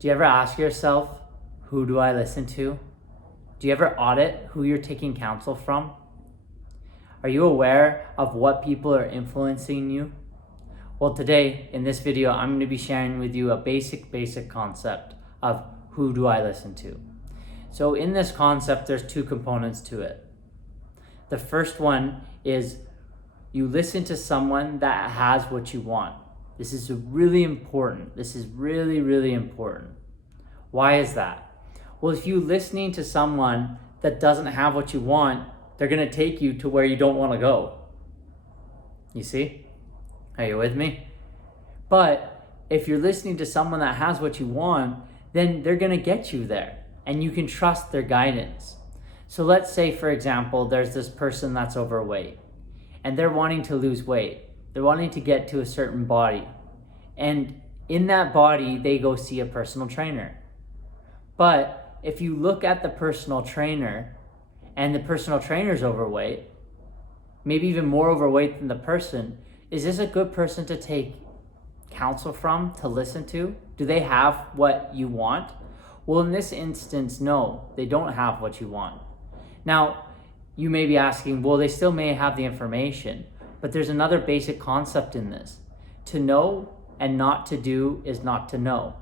Do you ever ask yourself, who do I listen to? Do you ever audit who you're taking counsel from? Are you aware of what people are influencing you? Well, today in this video, I'm going to be sharing with you a basic concept of who do I listen to. So in this concept, there's two components to it. The first one is you listen to someone that has what you want. This is really important. This is really important. Why is that? Well, if you're listening to someone that doesn't have what you want, they're going to take you to where you don't want to go. You see? Are you with me? But if you're listening to someone that has what you want, then they're going to get you there and you can trust their guidance. So let's say, for example, there's this person that's overweight and they're wanting to lose weight. They're wanting to get to a certain body. And in that body, they go see a personal trainer. But if you look at the personal trainer and the personal trainer's overweight, maybe even more overweight than the person, is this a good person to take counsel from, to listen to? Do they have what you want? Well, in this instance, no, they don't have what you want. Now, you may be asking, well, they still may have the information, but there's another basic concept in this. To know and not to do is not to know.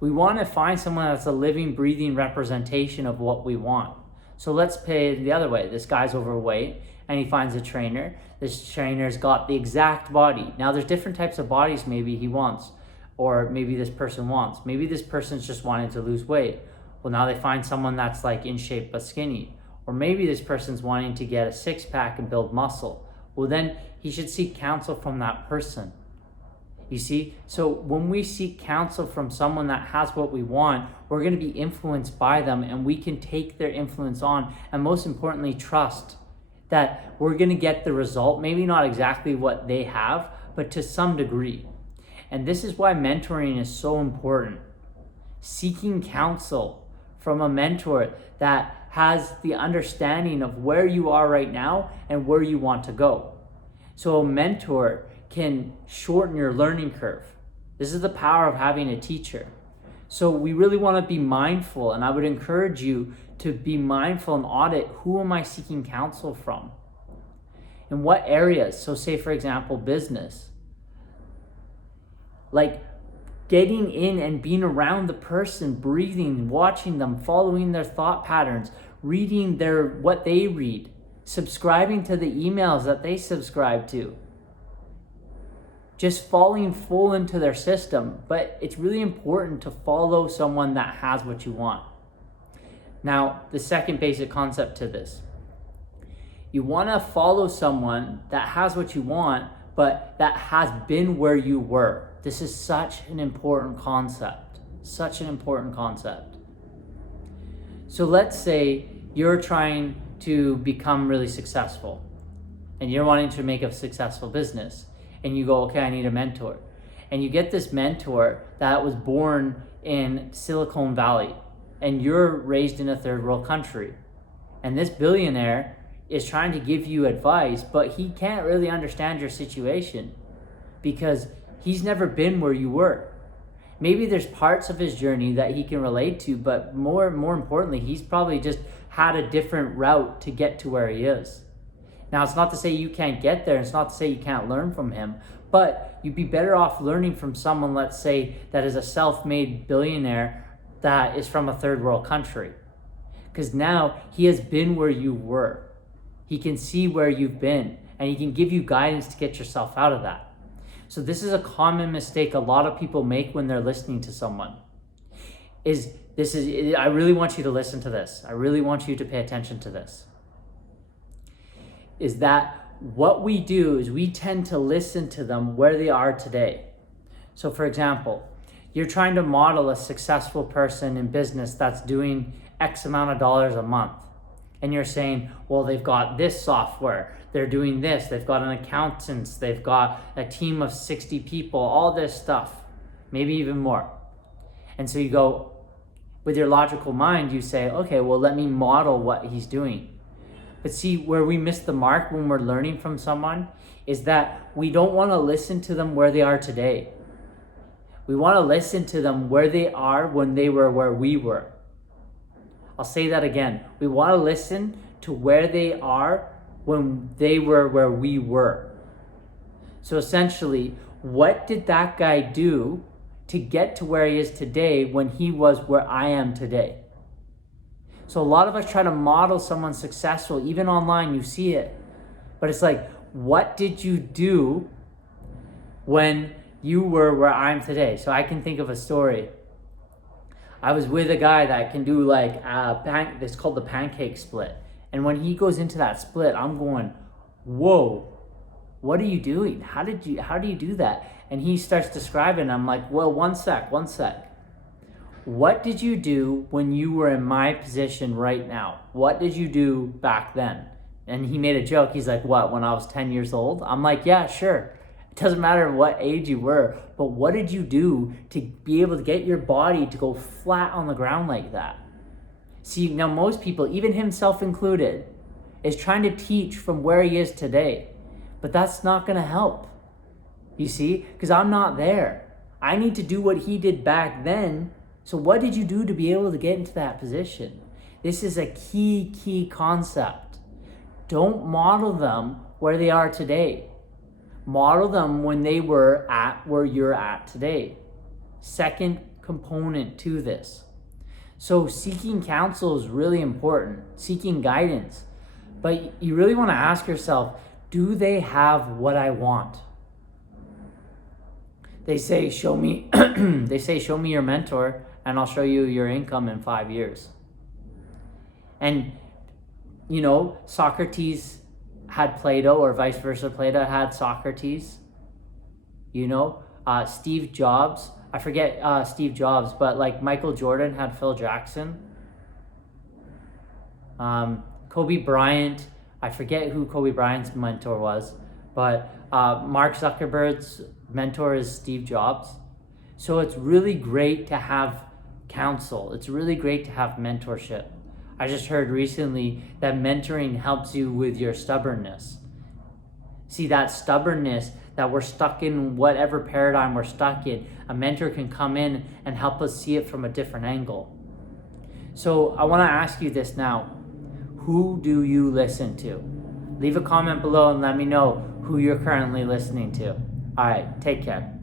We want to find someone that's a living, breathing representation of what we want. So let's pay it the other way. This guy's overweight and he finds a trainer. This trainer's got the exact body. Now there's different types of bodies maybe he wants, or maybe this person wants. Maybe this person's just wanting to lose weight. Well, now they find someone that's like in shape but skinny. Or maybe this person's wanting to get a six-pack and build muscle. Well, then he should seek counsel from that person. You see? So when we seek counsel from someone that has what we want, we're going to be influenced by them and we can take their influence on, and most importantly, trust that we're going to get the result, maybe not exactly what they have, but to some degree. And this is why mentoring is so important. Seeking counsel from a mentor that has the understanding of where you are right now and where you want to go. So a mentor can shorten your learning curve. This is the power of having a teacher. So we really want to be mindful, and I would encourage you to be mindful and audit, who am I seeking counsel from? In what areas? So say, for example, business. Like getting in and being around the person, breathing, watching them, following their thought patterns, reading what they read, subscribing to the emails that they subscribe to. Just falling full into their system. But it's really important to follow someone that has what you want. Now, the second basic concept to this. You want to follow someone that has what you want, but that has been where you were. This is such an important concept. Such an important concept. So let's say you're trying to become really successful and you're wanting to make a successful business, and you go, okay, I need a mentor. And you get this mentor that was born in Silicon Valley and you're raised in a third world country. And this billionaire is trying to give you advice, but he can't really understand your situation because he's never been where you were. Maybe there's parts of his journey that he can relate to, but more importantly, he's probably just had a different route to get to where he is. Now, it's not to say you can't get there. It's not to say you can't learn from him, but you'd be better off learning from someone, let's say, that is a self-made billionaire that is from a third world country. Because now he has been where you were. He can see where you've been, and he can give you guidance to get yourself out of that. So this is a common mistake a lot of people make when they're listening to someone. I really want you to listen to this. I really want you to pay attention to this. Is that what we do is we tend to listen to them where they are today. So for example, you're trying to model a successful person in business that's doing X amount of dollars a month. And you're saying, well, they've got this software, they're doing this, they've got an accountant, they've got a team of 60 people, all this stuff, maybe even more. And so you go, with your logical mind, you say, okay, well, let me model what he's doing. But see, where we miss the mark when we're learning from someone is that we don't want to listen to them where they are today. We want to listen to them where they are when they were where we were. I'll say that again. We want to listen to where they are when they were where we were. So essentially, what did that guy do to get to where he is today when he was where I am today? So a lot of us try to model someone successful, even online, you see it. But it's like, what did you do when you were where I'm today? So I can think of a story. I was with a guy that can do like it's called the pancake split. And when he goes into that split, I'm going, whoa, what are you doing? How do you do that? And he starts describing, I'm like, well, one sec. What did you do when you were in my position right now? What did you do back then? And he made a joke. He's like, what, when I was 10 years old? I'm like, yeah, sure. It doesn't matter what age you were, but what did you do to be able to get your body to go flat on the ground like that? See, now most people, even himself included, is trying to teach from where he is today. But that's not going to help. You see? Because I'm not there. I need to do what he did back then. So what did you do to be able to get into that position? This is a key concept. Don't model them where they are today. Model them when they were at where you're at today. Second component to this. So seeking counsel is really important. Seeking guidance. But you really want to ask yourself, do they have what I want? They say, show me your mentor and I'll show you your income in 5 years. And, Socrates had Plato, or vice versa. Plato had Socrates. Steve Jobs. I forget Steve Jobs, but like Michael Jordan had Phil Jackson. Kobe Bryant. I forget who Kobe Bryant's mentor was, but Mark Zuckerberg's mentor is Steve Jobs. So it's really great to have counsel. It's really great to have mentorship. I just heard recently that mentoring helps you with your stubbornness. See, that stubbornness that we're stuck in, whatever paradigm we're stuck in, a mentor can come in and help us see it from a different angle. So I want to ask you this now. Who do you listen to? Leave a comment below and let me know who you're currently listening to. All right, take care.